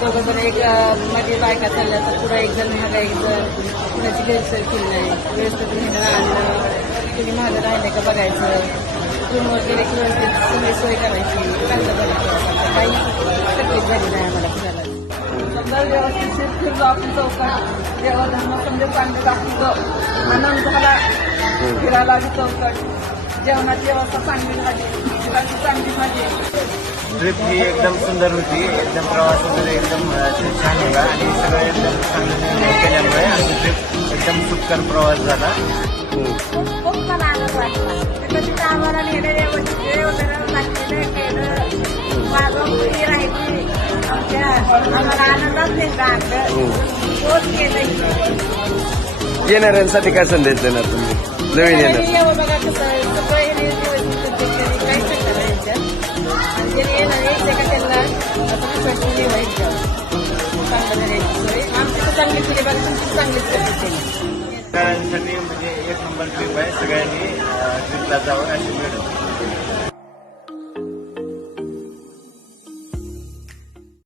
दोघं जण एक मध्ये बायका चालल्या तर पुढं एक जण महागा एक जण कुणाची गैरसोय केली नाही व्यवस्थित नेणं आणणं कुणी महागं राहिलं का बघायचं रूम वगैरे व्यवस्थित सगळी सोय करायची चांगलं बघायचं काही तकलीफ झाली नाही आम्हाला फिरायला समजा व्यवस्थित फिरलो आपण चौकात. देवाधर्म समजा चांगलं दाखवलं आनंद झाला फिरायला आधी चौकात. जेवणाची व्यवस्था चांगली झाली फिरायची चांगली झाली ट्रिप ही एकदम सुंदर होती. एकदम प्रवास वगैरे एकदम छान होता. आणि सगळं एकदम चांगलं केल्यामुळे आमची ट्रिप एकदम सुखकर प्रवास झाला. खूप मला आनंद वाटला. तिथं तिथं आम्हाला नेलं व्यवस्थित वगैरे लागलेलं केलं. वागवून राहिली. आमच्या आम्हाला आनंदात नेलं आणलं पोच केलं येणाऱ्यांसाठी काय संदेश देणार तुम्ही? नवीन येणार बघा कसं आहे, सगळं हे व्यवस्थित पद्धतीने काही शकत नाही यांच्यात. आणि येणार यायचं का त्यांना असं विश्वासून ठेवायचं चांगलं करायची सोय आमची तर चांगली केली बघा तुमची चांगलीच पद्धतीने सगळ्यांसाठी म्हणजे एक नंबर ट्रिप आहे सगळ्यांनी ट्रिपला जावं अशी वेळ